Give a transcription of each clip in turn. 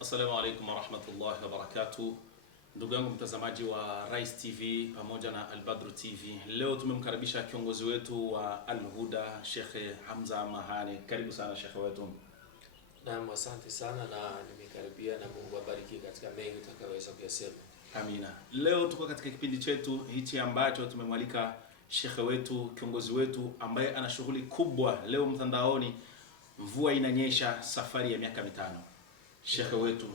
Assalamu alaikum warahmatullahi wabarakatuh. Ndugu yangu mtazamaji wa Rise TV pamoja na Al Badru TV. Leo tumemkaribisha kiongozi wetu wa Al Huda, Sheikh Hamza Mahani. Karibu sana Sheikh wetu. Naam, asante sana na nimekaribia, na Mungu abariki katika mengi utakayoweza kuyasema. Amina. Leo tuko katika kipindi chetu hichi ambacho tumemwalika Sheikh wetu, kiongozi wetu ambaye ana shughuli kubwa. Leo mtandaoni mvua inanyesha, safari ya miaka mitano. Sheikh wetu,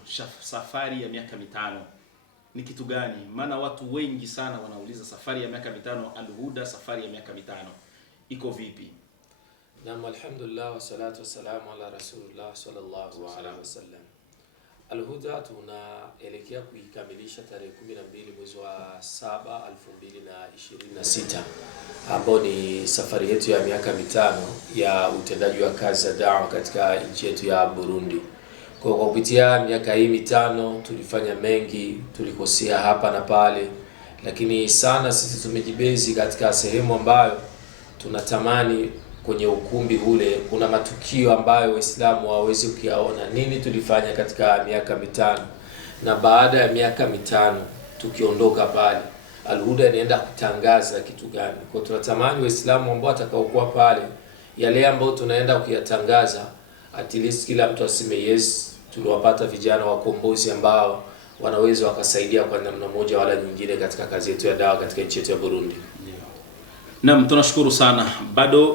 safari ya miaka mitano ni kitu gani? Maana watu wengi sana wanauliza safari ya miaka mitano, Al Huda safari ya miaka mitano iko vipi? Naam, alhamdulillah wa salatu wassalamu ala rasulillah sallallahu alaihi wasallam. Al Huda tunaelekea kuikamilisha tarehe 12 mwezi wa 7 2026, ambao ni safari yetu ya miaka mitano ya utendaji wa kazi za da'wa katika nchi yetu ya Burundi. Kwa kupitia miaka hii mitano tulifanya mengi, tulikosea hapa na pale, lakini sana sisi tumejibezi katika sehemu ambayo tunatamani kwenye ukumbi ule kuna matukio ambayo Waislamu hawawezi kuyaona. Nini tulifanya katika miaka mitano, na baada ya miaka mitano tukiondoka pale, Al Huda inaenda kutangaza kitu gani? Kwa tunatamani Waislamu ambao watakaokuwa pale, yale ambao tunaenda kuyatangaza, at least kila mtu aseme yes, tuliwapata vijana wakombozi ambao wanaweza wakasaidia kwa namna moja wala nyingine katika kazi yetu ya dawa katika nchi yetu ya Burundi. Naam, tunashukuru sana. Bado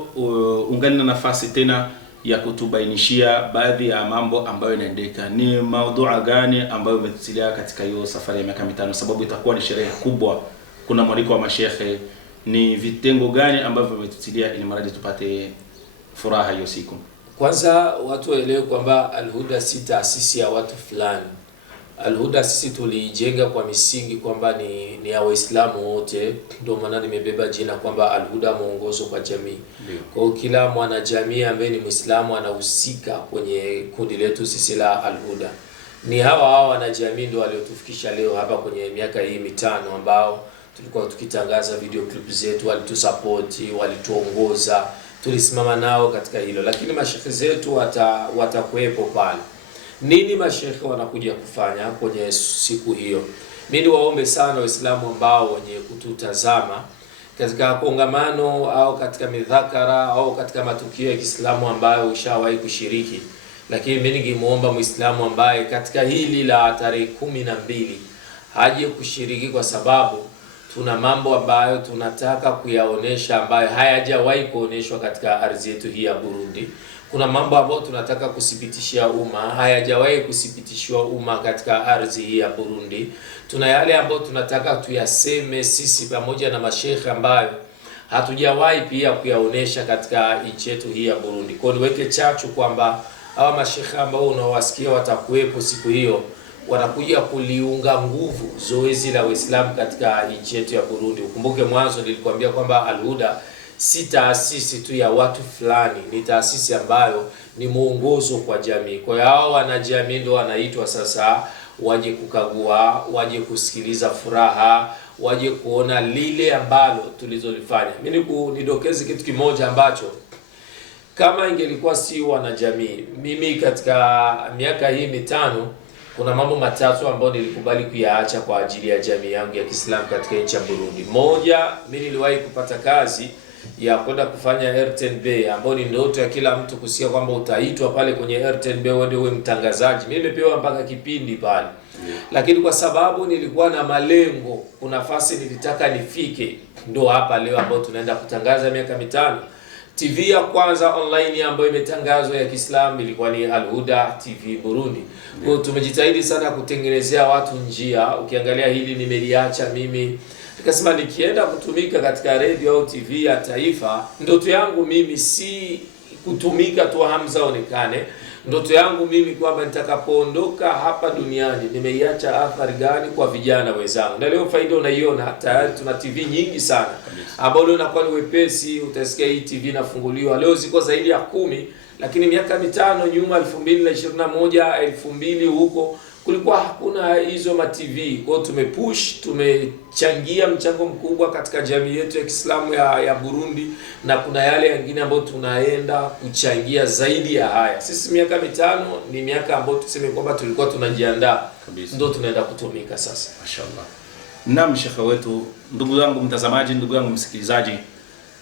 ungali na nafasi tena ya kutubainishia baadhi ya mambo ambayo inaendeka. Ni maudhui gani ambayo umetutilia katika hiyo safari ya miaka mitano, sababu itakuwa ni sherehe kubwa, kuna mwaliko wa mashehe. Ni vitengo gani ambavyo umetutilia ili maradi tupate furaha hiyo siku? Kwanza watu waelewe kwamba Al Huda si taasisi ya watu fulani. Al Huda sisi tulijenga kwa misingi kwamba ni ya Waislamu wote. Ndio maana nimebeba jina kwamba Al Huda, mwongozo kwa jamii. Kwa kila mwanajamii ambaye ni Muislamu anahusika kwenye kundi letu sisi la Al Huda. Ni hawa wanajamii ndio waliotufikisha leo hapa kwenye miaka hii mitano, ambao tulikuwa tukitangaza video clip zetu, walitusupport, walituongoza, tulisimama nao katika hilo. Lakini mashehe zetu watakuwepo pale. Nini mashehe wanakuja kufanya kwenye siku hiyo? Mimi waombe sana Waislamu ambao wenye kututazama katika kongamano au katika midhakara au katika matukio ya Kiislamu ambayo ushawahi kushiriki, lakini mimi ningemuomba Muislamu ambaye katika hili la tarehe 12 haje kushiriki, kwa sababu tuna mambo ambayo tunataka kuyaonesha ambayo hayajawahi kuoneshwa katika ardhi yetu hii ya Burundi. Kuna mambo ambayo tunataka kuthibitishia umma, hayajawahi kuthibitishwa umma katika ardhi hii ya Burundi. Tuna yale ambayo tunataka tuyaseme sisi pamoja na mashehe ambayo hatujawahi pia kuyaonesha katika nchi yetu hii ya Burundi. Kwa niweke chachu kwamba hawa mashehe ambao unawasikia watakuwepo siku hiyo, wanakuja kuliunga nguvu zoezi la Uislamu katika nchi yetu ya Burundi. Ukumbuke mwanzo nilikwambia kwamba Al Huda si taasisi tu ya watu fulani, ni taasisi ambayo ni mwongozo kwa jamii. Kwa hiyo hao wanajamii ndio wanaitwa sasa waje kukagua, waje kusikiliza furaha, waje kuona lile ambalo tulizolifanya. Mimi nidokeze kitu kimoja ambacho kama ingelikuwa si wanajamii, mimi katika miaka hii mitano kuna mambo matatu ambayo nilikubali kuyaacha kwa ajili ya jamii yangu ya Kiislamu katika nchi ya Burundi. Moja, mimi niliwahi kupata kazi ya kwenda kufanya RTNB, ambayo ni ndoto ya kila mtu kusikia kwamba utaitwa pale kwenye RTNB uwe mtangazaji. Mimi nimepewa mpaka kipindi pale. Lakini kwa sababu nilikuwa na malengo, kuna nafasi nilitaka nifike, ndio hapa leo ambao tunaenda kutangaza miaka mitano. TV ya kwanza online ambayo imetangazwa ya Kiislamu ilikuwa ni Al Huda TV Burundi. Kwa tumejitahidi sana kutengenezea watu njia. Ukiangalia hili nimeliacha mimi, nikasema nikienda kutumika katika radio au TV ya taifa, ndoto yangu mimi si kutumika tu Hamza onekane. Ndoto yangu mimi kwamba nitakapoondoka hapa duniani nimeiacha athari gani kwa vijana wenzangu. Na leo faida unaiona, tayari tuna TV nyingi sana ambao leo inakuwa ni wepesi. Utasikia hii TV inafunguliwa leo ziko zaidi ya 10, lakini miaka mitano nyuma 2021 2000 huko kulikuwa hakuna hizo ma TV. Kwa hiyo tumepush, tumechangia mchango mkubwa katika jamii yetu ya Kiislamu ya Burundi, na kuna yale mengine ambayo tunaenda kuchangia zaidi ya haya. Sisi miaka mitano ni miaka ambayo tuseme kwamba tulikuwa tunajiandaa, ndio tunaenda kutumika sasa. Mashaallah. Naam, shekhe wetu, ndugu zangu mtazamaji, ndugu yangu msikilizaji,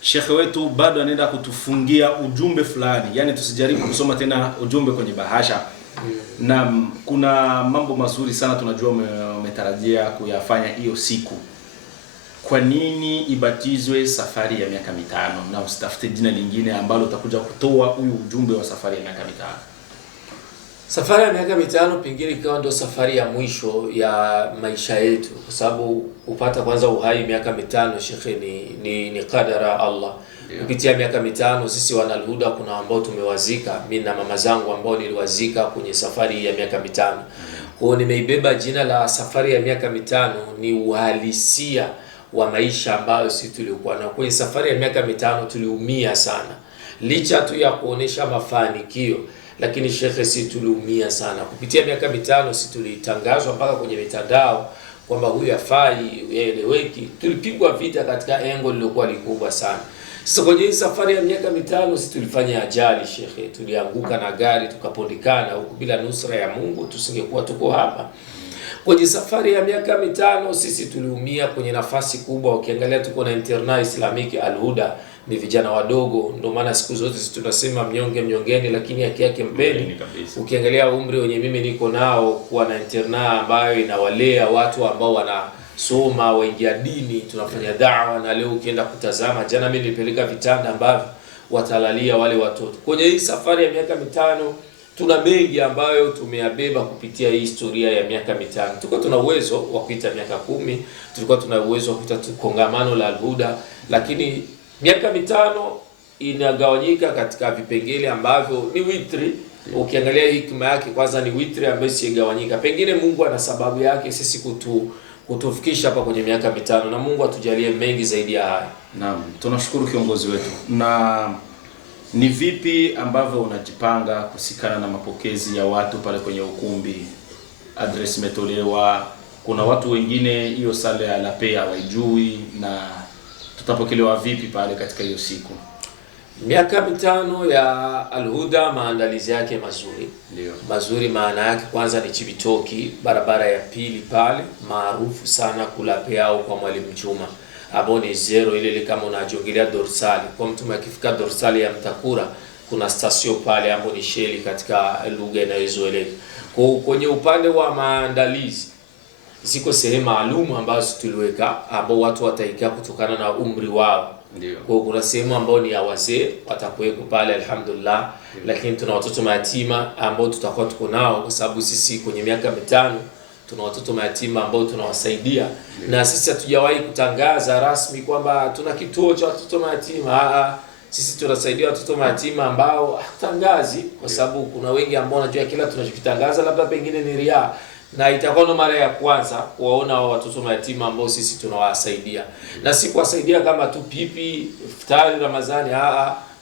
shekhe wetu bado anaenda kutufungia ujumbe fulani, yani tusijaribu kusoma tena ujumbe kwenye bahasha. Na kuna mambo mazuri sana tunajua umetarajia kuyafanya hiyo siku. Kwa nini ibatizwe safari ya miaka mitano na usitafute jina lingine ambalo utakuja kutoa huyu ujumbe wa safari ya miaka mitano? Safari ya miaka mitano pengine ikawa ndio safari ya mwisho ya maisha yetu, kwa sababu kupata kwanza uhai miaka mitano shekhe ni qadara Allah. Kupitia miaka mitano sisi wana Al-Huda kuna ambao tumewazika, mimi na mama zangu ambao niliwazika kwenye safari ya miaka mitano. Kwa hiyo nimeibeba jina la safari ya miaka mitano, ni uhalisia wa maisha ambayo sisi tulikuwa na. Kwenye safari ya miaka mitano tuliumia sana, licha tu ya kuonesha mafanikio, lakini shekhe, si tuliumia sana. Kupitia miaka mitano si tulitangazwa mpaka kwenye mitandao kwamba huyu hafai, eleweki. Tulipigwa vita katika engo lilikuwa likubwa sana. Sasa kwenye safari ya miaka mitano si tulifanya ajali shekhe, tulianguka na gari tukapondikana huku, bila nusra ya Mungu tusingekuwa tuko hapa. Kwenye safari ya miaka mitano sisi tuliumia kwenye nafasi kubwa. Ukiangalia tuko na internat Islamiki Al-Huda, ni vijana wadogo, ndio maana siku zote tunasema mnyonge mnyongeni, lakini haki yake mpeni. Ukiangalia umri wenye mimi niko nao, kuwa na internat ambayo inawalea watu ambao wanasoma waingia dini, tunafanya da'wa, na leo ukienda kutazama, jana mimi nilipeleka vitanda ambavyo watalalia wale watoto. Kwenye hii safari ya miaka mitano tuna mengi ambayo tumeyabeba kupitia hii historia ya miaka mitano. Tulikuwa tuna uwezo wa kuita miaka 10, tulikuwa tuna uwezo wa kuita kongamano la Al-Huda, lakini miaka mitano inagawanyika katika vipengele ambavyo ni witri. Ukiangalia hikma yake, kwanza ni witri ambayo sigawanyika. Pengine Mungu ana sababu yake sisi kutufikisha hapa kwenye miaka mitano, na Mungu atujalie mengi zaidi ya haya. Naam, tunashukuru kiongozi wetu. Na ni vipi ambavyo unajipanga kusikana na mapokezi ya watu pale kwenye ukumbi? Address imetolewa, kuna watu wengine hiyo sala ya lapea hawaijui, na tutapokelewa vipi pale katika hiyo siku? Miaka mitano ya Al-Huda maandalizi yake mazuri. Ndio. Mazuri maana yake kwanza ni Chibitoki, barabara ya pili pale, maarufu sana kulapea au kwa Mwalimu Juma, ambao ni zero ile kama unajongelea dorsali. Kwa mtu akifika dorsali ya Mtakura, kuna stasio pale ambayo ni sheli katika lugha inayozoeleka. Kwa kwenye upande wa maandalizi ziko sehemu maalum ambazo tuliweka, ambao watu wataikaa kutokana na umri wao. Ndio. Kwa kuna sehemu ambayo ni ya wazee watakuweko pale alhamdulillah. Lakini tuna watoto mayatima ambao tutakuwa tuko nao, kwa sababu sisi kwenye miaka mitano tuna watoto mayatima ambao tunawasaidia. Na sisi hatujawahi kutangaza rasmi kwamba tuna kituo cha watoto mayatima. Sisi tunasaidia watoto mayatima ambao hatangazi, kwa sababu kuna wengi ambao wanajua kila tunachokitangaza labda pengine ni riaa, na itakuwa ndo mara ya kwanza kuwaona watoto mayatima ambao sisi tunawasaidia. Na si kuwasaidia kama tu pipi, iftari, Ramadhani,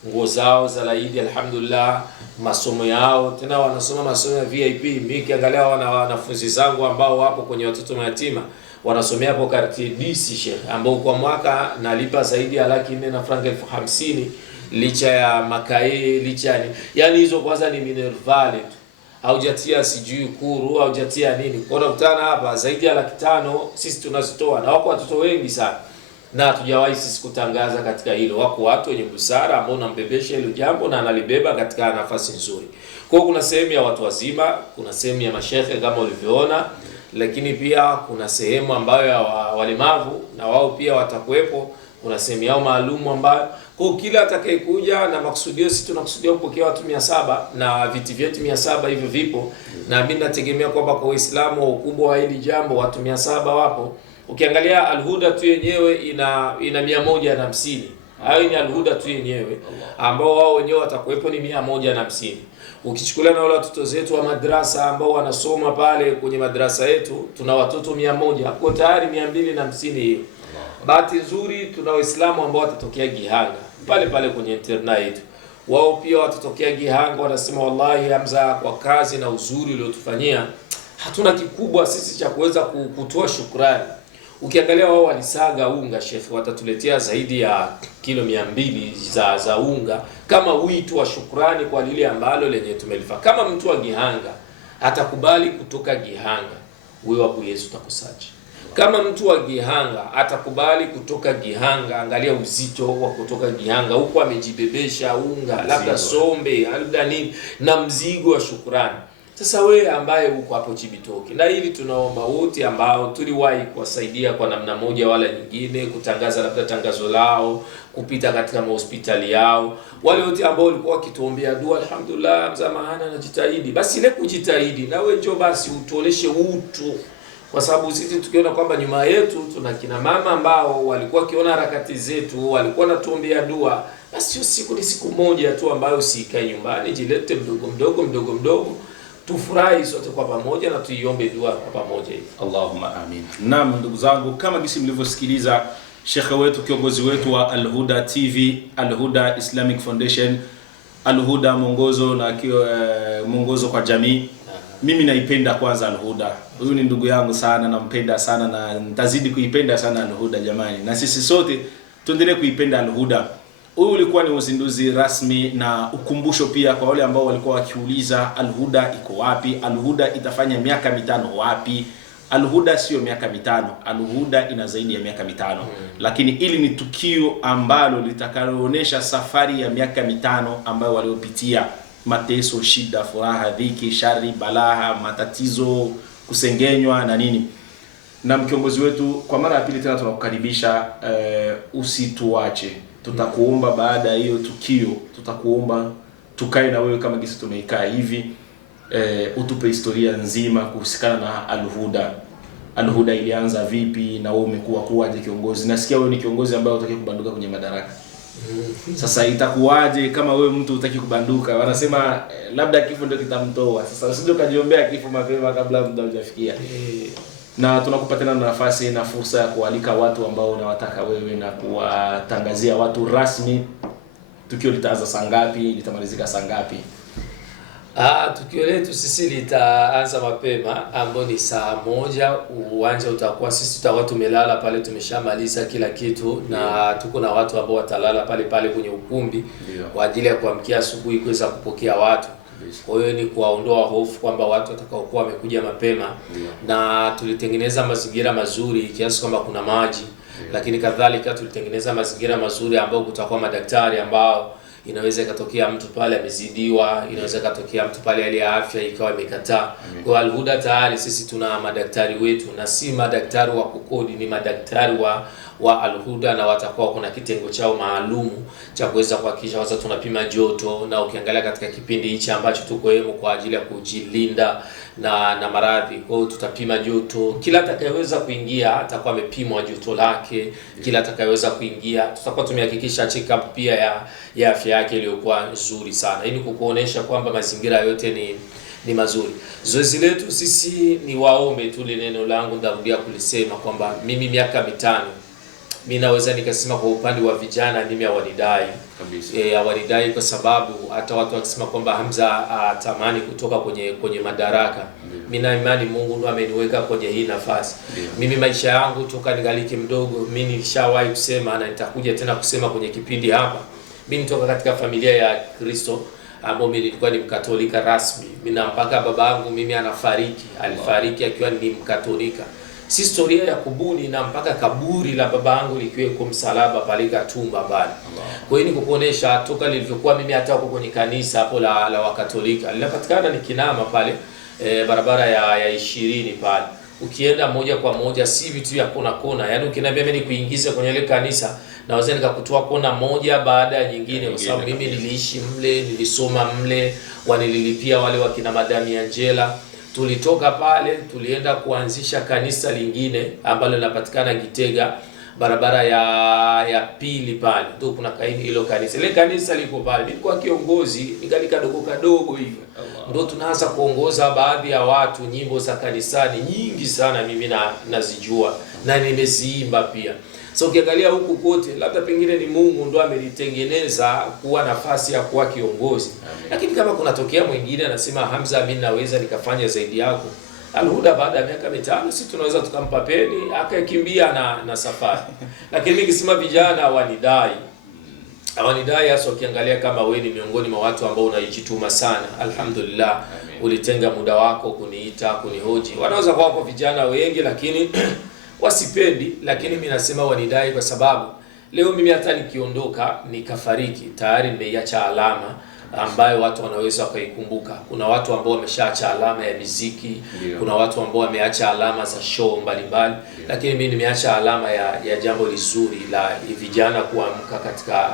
nguo zao za laidi alhamdulillah, masomo yao, tena wanasoma masomo ya VIP. Mimi kiangalia wanafunzi zangu ambao wapo kwenye watoto mayatima wanasomea hapo Quartier DC Sheikh, ambao kwa mwaka nalipa zaidi ya 400 na franc 50,000, licha ya makae, licha yani hizo kwanza ni minervale tu, haujatia sijui kuru, haujatia nini. Kwa unakutana hapa zaidi ya 500,000 sisi tunazitoa, na wako watoto wengi sana, na hatujawahi sisi kutangaza katika hilo. Wako watu wenye busara ambao unambebesha hilo jambo na analibeba katika nafasi nzuri. Kwa kuna sehemu ya watu wazima, kuna sehemu ya mashehe kama ulivyoona, lakini pia kuna sehemu ambayo ya walemavu na wao pia watakuwepo. Kuna sehemu yao maalumu ambayo kwa kila atakayekuja, na makusudio sisi tunakusudia kupokea watu 700 na viti vyetu 700 hivyo vipo. Na mimi nategemea kwamba kwa Uislamu wa ukubwa wa hili jambo watu 700 wapo. Ukiangalia Al-Huda tu yenyewe ina 150. Hayo ni Al-Huda tu yenyewe ambao wao wenyewe watakuwepo ni 150. Ukichukulia na wale watoto zetu wa madrasa ambao wanasoma pale kwenye madrasa yetu, tuna watoto 100, kwa tayari 250 hiyo. Bahati nzuri tuna Waislamu ambao watatokea Gihanga pale pale kwenye internat yetu. Wao pia watatokea Gihanga, wanasema wallahi Hamza, kwa kazi na uzuri uliotufanyia hatuna kikubwa sisi cha kuweza kutoa shukrani. Ukiangalia wao walisaga unga Sheikh, watatuletea zaidi ya kilo 200 za unga kama wito wa shukrani kwa lile ambalo lenye tumelifa. Kama mtu wa Gihanga atakubali kutoka Gihanga, wewe Abu Yesu utakusaje? Kama mtu wa Gihanga atakubali kutoka Gihanga, angalia uzito wa kutoka Gihanga, huko amejibebesha unga, labda sombe, labda nini, na mzigo wa shukrani. Sasa wewe ambaye uko hapo Chibitoke, na hili tunaomba wote ambao tuliwahi kuwasaidia kwa namna moja wala nyingine, kutangaza labda tangazo lao, kupita katika mahospitali yao, wale wote ambao walikuwa wakituombea dua, alhamdulillah mzamahana anajitahidi, basi ile kujitahidi na wewe njoo basi utuoneshe utu, kwa sababu sisi tukiona kwamba nyuma yetu tuna kina mama ambao walikuwa kiona harakati zetu, walikuwa natuombea dua, basi hiyo siku ni siku moja tu ambayo usikae nyumbani, jilete mdogo mdogo, tufurahi sote kwa pamoja na tuiombe dua kwa pamoja hivi. Allahumma amin. Naam ndugu zangu, kama jinsi mlivyosikiliza shekhe wetu, kiongozi wetu wa Al-Huda TV, Al-Huda Islamic Foundation, Al-Huda mwongozo na mwongozo kwa jamii. Mimi naipenda kwanza Al-Huda. Huyu ni ndugu yangu sana, nampenda sana na nitazidi kuipenda sana Al-Huda jamani. Na sisi sote tuendelee kuipenda Al-Huda. Huu ulikuwa ni uzinduzi rasmi na ukumbusho pia kwa wale ambao walikuwa wakiuliza Al-Huda iko wapi? Al-Huda itafanya miaka 5 wapi? Al-Huda sio miaka 5, Al-Huda ina zaidi ya miaka 5. Lakini ili ni tukio ambalo litakaloonyesha safari ya miaka 5 ambayo waliopitia mateso, shida, furaha, dhiki, shari, balaha, matatizo, kusengenywa na nini. Na kiongozi wetu, kwa mara ya pili tena tunakukaribisha, usituache. Tutakuomba baada ya hiyo tukio, tutakuomba tukae na wewe kama gisi tumeikaa hivi, utupe historia nzima kuhusikana na Al-Huda. Al-Huda ilianza vipi na wewe umekuwa kuwaje kiongozi? Nasikia wewe ni kiongozi ambaye hutaki kubanduka kwenye madaraka. Sasa itakuwaje kama wewe mtu hutaki kubanduka? Wanasema labda kifo ndio kitamtoa. Sasa usije ukajiombea kifo mapema kabla muda hujafikia. Na tunakupa tena nafasi na fursa ya kualika watu ambao unawataka wewe na kuwatangazia watu rasmi tukio litaanza saa ngapi, litamalizika saa ngapi? Tukio letu sisi litaanza mapema ambao ni saa 1. Uwanja utakuwa sisi tutakuwa tumelala pale, tumeshamaliza kila kitu na tuko na watu ambao watalala pale kwenye ukumbi kwa ajili ya kuamkia asubuhi kuweza kupokea watu. Kwa hiyo ni kuwaondoa hofu kwamba watu watakaokuwa wamekuja mapema. Na tulitengeneza mazingira mazuri kiasi kwamba kuna maji, lakini kadhalika tulitengeneza mazingira mazuri ambao kutakuwa madaktari ambao inaweza ikatokea mtu pale amezidiwa, inaweza ikatokea mtu pale hali ya afya ikawa imekataa. Kwa Al-Huda tayari sisi tuna madaktari wetu, na si madaktari wa kukodi, ni madaktari wa Al-Huda, na watakuwa kuna kitengo chao maalumu cha kuweza kuhakikisha wasa tunapima joto. Na ukiangalia katika kipindi hichi ambacho tuko hemo kwa ajili ya kujilinda na maradhi, kwa hiyo tutapima joto. Kila atakayeweza kuingia atakuwa amepimwa joto lake. Kila atakayeweza kuingia tutakuwa tumehakikisha check up pia ya afya yake iliyokuwa nzuri sana, ili kukuonesha kwamba mazingira yote ni mazuri. Zoezi letu sisi ni waombe tu, neno langu ndarudia kulisema kwamba mimi miaka 5 mimi naweza nikasema kwa upande wa vijana mimi hawanidai kabisa. Hawanidai kwa sababu hata watu wakisema kwamba Hamza tamani kutoka kwenye madaraka, mimi na imani Mungu ndo ameniweka kwenye hii nafasi. Mimi maisha yangu toka ningaliki mdogo, mimi nilishawahi kusema na nitakuja tena kusema kwenye kipindi hapa, mimi nitoka katika familia ya Kristo ambao mimi nilikuwa ni Mkatolika rasmi. Mimi na mpaka babangu mimi alifariki akiwa ni Mkatolika. Si historia ya kubuni, na mpaka kaburi la babangu likiweko msalaba pale Gatumba pale. Kwa hiyo ni kukuonesha toka nilivyokuwa mimi hata huko kwenye kanisa hapo la Wakatolika linapatikana ni Kinama pale, barabara ya 20 pale. Ukienda moja kwa moja, si vitu ya kona, yaani ukiniambia mimi nikuingize kwenye ile kanisa naweza nikakutoa kona moja baada ya nyingine, kwa sababu mimi niliishi mle, nilisoma mle, wanililipia wale wakina Madami Angela. Tulitoka pale tulienda kuanzisha kanisa lingine ambalo linapatikana Gitega, barabara ya 2 pale ndio kuna hilo kanisa. Ile kanisa liko pale, nilikuwa kiongozi, ningali kadogo hivi. Ndio tunaanza kuongoza baadhi ya watu nyimbo za kanisani nyingi sana mimi nazijua na nimeziimba pia. So ukiangalia huku kote, labda pengine ni Mungu ndo amelitengeneza kuwa nafasi ya kuwa kiongozi. Lakini kama kunatokea mwingine anasema Hamza, mimi naweza nikafanya zaidi yako, Al-Huda baada ya miaka 5 sisi tunaweza tukampa peni akakimbia na safari. Lakini mimi nikisema vijana hawanidai hasa ukiangalia kama wewe ni miongoni mwa watu ambao unajituma sana. Alhamdulillah. Amen. Ulitenga muda wako kuniita, kunihoji. Wanaweza kuwa wako vijana wengi lakini wasipendi, lakini mimi nasema wanidai kwa sababu leo mimi hata nikiondoka nikafariki tayari nimeiacha alama ambayo watu wanaweza wakaikumbuka. Kuna watu ambao wameshaacha alama ya muziki, kuna watu ambao wameacha alama za show mbalimbali, lakini mimi nimeacha alama ya jambo lizuri la vijana kuamka katika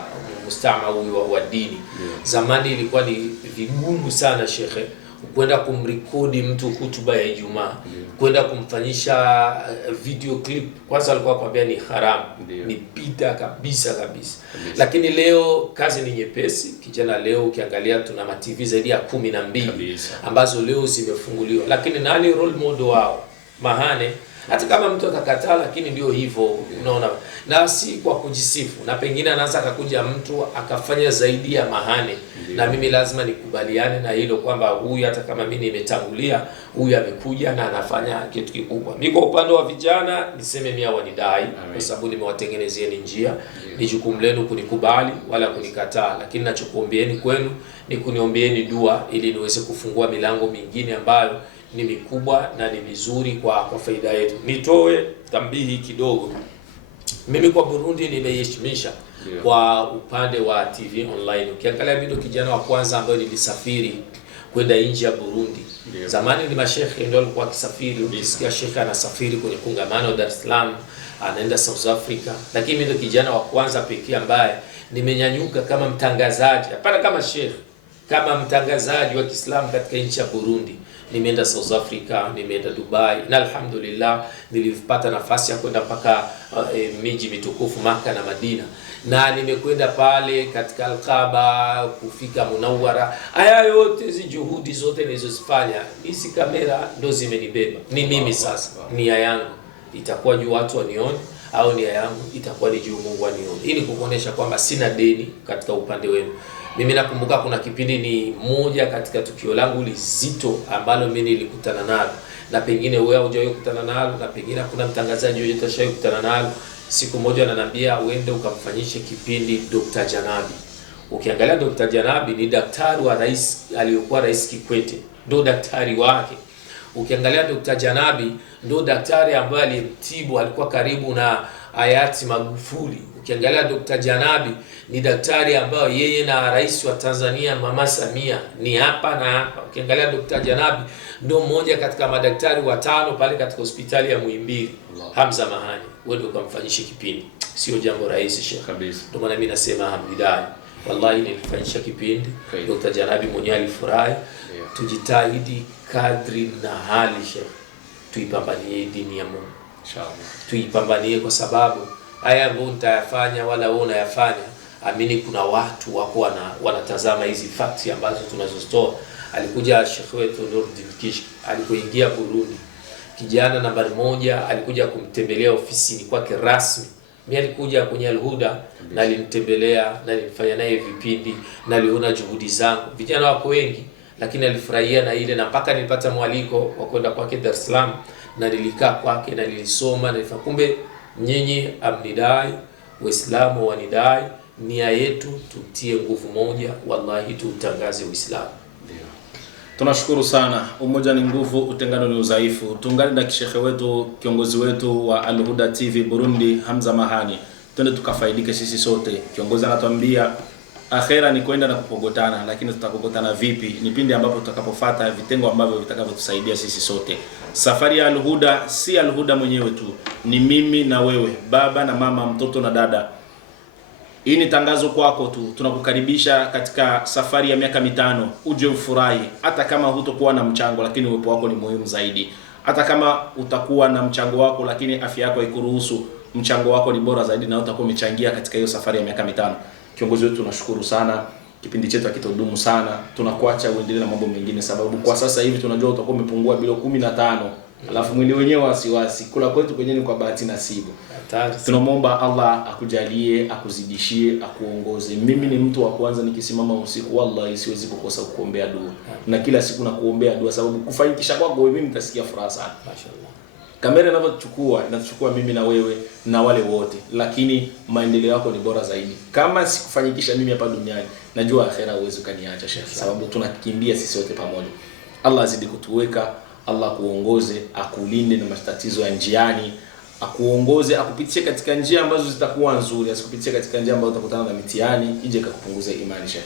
mustama huu wa dini. Zamani ilikuwa ni vigumu sana shekhe kwenda kumrekodi mtu hutuba ya Ijumaa, kwenda kumfanyisha video clip. Kwanza alikuwa kwambia ni haram, ni bid'a kabisa. Lakini leo kazi ni nyepesi. Kijana leo ukiangalia tuna ma TV zaidi ya 12 ambazo leo zimefunguliwa. Lakini nani role model wao? Mahane. Hata kama mtu atakataa, lakini ndio hivyo, unaona. Na si kwa kujisifu, na pengine anaanza akakuja mtu akafanya zaidi ya Mahane. Na mimi lazima nikubaliane na hilo kwamba huyu hata kama mimi nimetangulia, huyu amekuja na anafanya kitu kikubwa. Mimi kwa upande wa vijana niseme mimi hawanidai kwa sababu nimewatengenezeeni njia. Ni jukumu lenu kunikubali wala kunikataa, lakini ninachokuombeeni kwenu ni kuniombeeni dua ili niweze kufungua milango mingine ambayo ni mikubwa na ni mizuri kwa faida yetu. Nitoe tambihi kidogo. Mimi kwa Burundi nimeheshimisha kwa upande wa TV online. Ukiangalia mimi ndo kijana wa kwanza ambaye nilisafiri kwenda nje ya Burundi. Zamani ni mashekhe ndio walikuwa wakisafiri. Ukisikia shekhe anasafiri kwenye kongamano Dar es Salaam, anaenda South Africa. Lakini mimi ndo kijana wa kwanza pekee ambaye nimenyanyuka kama mtangazaji, hapana kama shekhe, kama mtangazaji wa Kiislamu katika nchi ya Burundi. Nimeenda South Africa, nimeenda Dubai, na alhamdulillah nilipata nafasi ya kwenda mpaka miji mitukufu Maka na Madina, na nimekwenda pale katika Al-Kaaba, kufika Munawwara. Haya yote hizi juhudi zote nilizozifanya, hizi kamera ndo zimenibeba. Ni mimi sasa, nia yangu itakuwa juu watu wanione, au nia yangu itakuwa ni juu Mungu anione, ili kukuonesha kwamba sina deni katika upande wenu. Mimi nakumbuka kuna kipindi ni moja katika tukio langu lizito ambalo mimi nilikutana nalo, na pengine wewe hujawahi kukutana nalo, na pengine kuna mtangazaji yoyote ashawahi kukutana nalo. Siku moja ananiambia uende ukamfanyishe kipindi Dr. Janabi. Ukiangalia Dr. Janabi ni daktari wa rais aliyokuwa Rais Kikwete, ndio daktari wake. Ukiangalia Dr. Janabi ndio daktari ambaye alimtibu, alikuwa karibu na hayati Magufuli. Ukiangalia Dr. Janabi ni daktari ambaye yeye na rais wa Tanzania Mama Samia ni hapa na hapa. Ukiangalia Dr. Janabi ndio mmoja katika madaktari 5 pale katika hospitali ya Muhimbili. Hamza Mahani, wewe ndio ukamfanyisha kipindi. Sio jambo rahisi Sheikh kabisa. Ndio maana mimi nasema alhamdulillah. Wallahi nilifanyisha kipindi. Dr. Janabi mwenyewe alifurahi. Tujitahidi kadri na hali Sheikh. Tuipambanie dini ya Mungu. Inshallah. Tuipambanie kwa sababu haya ambayo nitayafanya wala wewe unayafanya, amini kuna watu wako wanatazama hizi facts ambazo tunazozitoa. Alikuja Sheikh wetu Nurdin Kish, alipoingia Burundi, kijana nambari 1 alikuja kumtembelea ofisini kwake rasmi. Mimi alikuja kwenye Al-Huda na alimtembelea na nilifanya naye vipindi na aliona juhudi zangu. Vijana wako wengi lakini alifurahia na ile, na mpaka nilipata mwaliko wa kwenda kwake Dar es Salaam na nilikaa kwake na nilisoma na kumbe nyinyi amnidai, Waislamu wanidai, nia yetu tutie nguvu moja, wallahi tutangaze Uislamu. Ndio. Tunashukuru sana. Umoja ni nguvu, utengano ni udhaifu. Tuungane na shekhe wetu, kiongozi wetu wa Al-Huda TV Burundi, Hamza Mahani. Twende tukafaidike sisi sote. Kiongozi anatuambia akhera ni kwenda na kupogotana, lakini tutakogotana vipi? Ni pindi ambapo tutakapofuata vitengo ambavyo vitakavyotusaidia sisi sote. Safari ya Al-Huda si Al-Huda mwenyewe tu, ni mimi na wewe, baba na mama, mtoto na dada. Hii ni tangazo kwako tu. Tunakukaribisha katika safari ya miaka 5. Uje ufurahi, hata kama hutokuwa na mchango, lakini uwepo wako ni muhimu zaidi. Hata kama utakuwa na mchango wako lakini afya yako haikuruhusu, mchango wako ni bora zaidi na utakuwa umechangia katika hiyo safari ya miaka 5. Kiongozi wetu tunashukuru sana. Kipindi chetu hakitodumu sana. Tunakuacha uendelee na mambo mengine, sababu kwa sasa hivi tunajua utakuwa umepungua bilo 15. Alafu mwili wenyewe wasiwasi. Kula kwetu kwenye ni kwa bahati nasibu. Tunamwomba Allah akujalie, akuzidishie, akuongoze. Mimi ni mtu wa kwanza nikisimama usiku wallahi siwezi kukosa kukuombea dua. Na kila siku nakuombea dua sababu kufanikisha kwako mimi nitasikia furaha sana. Mashaallah. Kamera inachukua mimi na wewe na wale wote, lakini maendeleo yako ni bora zaidi. Kama sikufanyikisha mimi hapa duniani, najua akhera uwezo kaniacha Sheikh, sababu tunakimbia sisi wote pamoja. Allah azidi kutuweka, Allah kuongoze, akulinde na matatizo ya njiani, akuongoze, akupitie katika njia ambazo zitakuwa nzuri, asikupitie katika njia ambazo utakutana na mitihani ije kukupunguza imani Sheikh.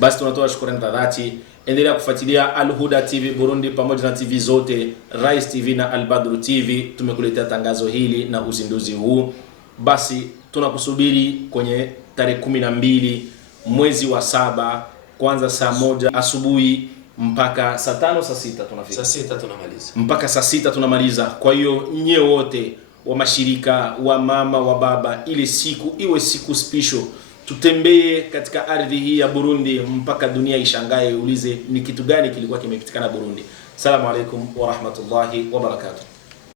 Basi tunatoa shukrani za dhati. Endelea kufuatilia Al Huda TV Burundi pamoja na TV zote, Rais TV na Al Badru TV. Tumekuletea tangazo hili na uzinduzi huu. Basi tunakusubiri kwenye tarehe 12 mwezi wa 7 kuanza saa 1 asubuhi mpaka saa 5 saa 6 tunafika. Saa 6 tunamaliza. Mpaka saa 6 tunamaliza. Kwa hiyo nyie wote wa mashirika, wa mama, wa baba, ile siku iwe siku special. Tutembee katika ardhi hii ya Burundi mpaka dunia ishangae, ulize ni kitu gani kilikuwa kimepitikana Burundi. Assalamu alaikum wa rahmatullahi wa barakatuh.